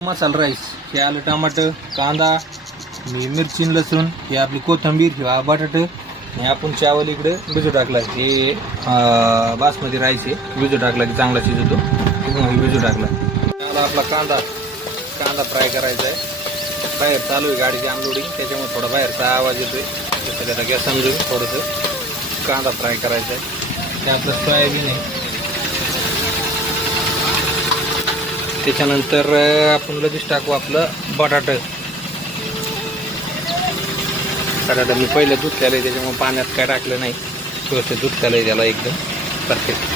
मसाला rice हे आलं टमाटर कांदा मिरची लसूण हे आपली कोथिंबीर किंवा बटाटे आणि आपण चावल इकडे भिजू टाकला हे बासमती राईस आहे भिजू टाकला की चांगला शिजतो भिजू टाकला त्याला आपला कांदा फ्राय करायचा आहे बाहेर चालू आहे गाडीची अनलोडिंग त्याच्यामुळे थोडा बाहेरचा आवाज येतोय तसं त्याला गॅस समजून थोडंसं कांदा फ्राय करायचा आहे ते आपलं सोयाबीन आहे त्याच्यानंतर आपण लगेच टाकू आपलं बटाटा मी पहिलं दूध केलं आहे त्याच्यामुळे पाण्यात काय टाकलं नाही व्यवस्थित दूध केलं आहे त्याला एकदम परफेक्ट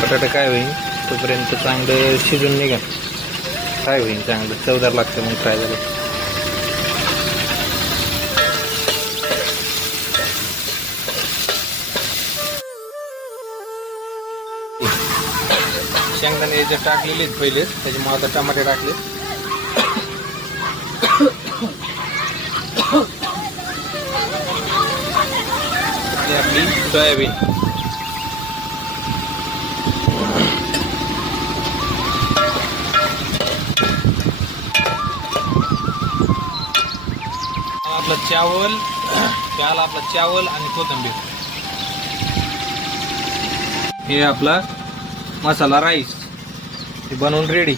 बटाटा काय होईल तोपर्यंत चांगलं शिजून निघा काय होईल चांगलं चवदार लागतं मग फ्राय झालं शेंगदाणे याच्यात टाकलेले आहेत पहिलेच त्याच्यामुळे आता टमाटे टाकले आपली सोयाबीन आपला चावल त्याला आपला चावल आणि कोथिंबीर हे आपला मसाला राईस हे बनवून रेडी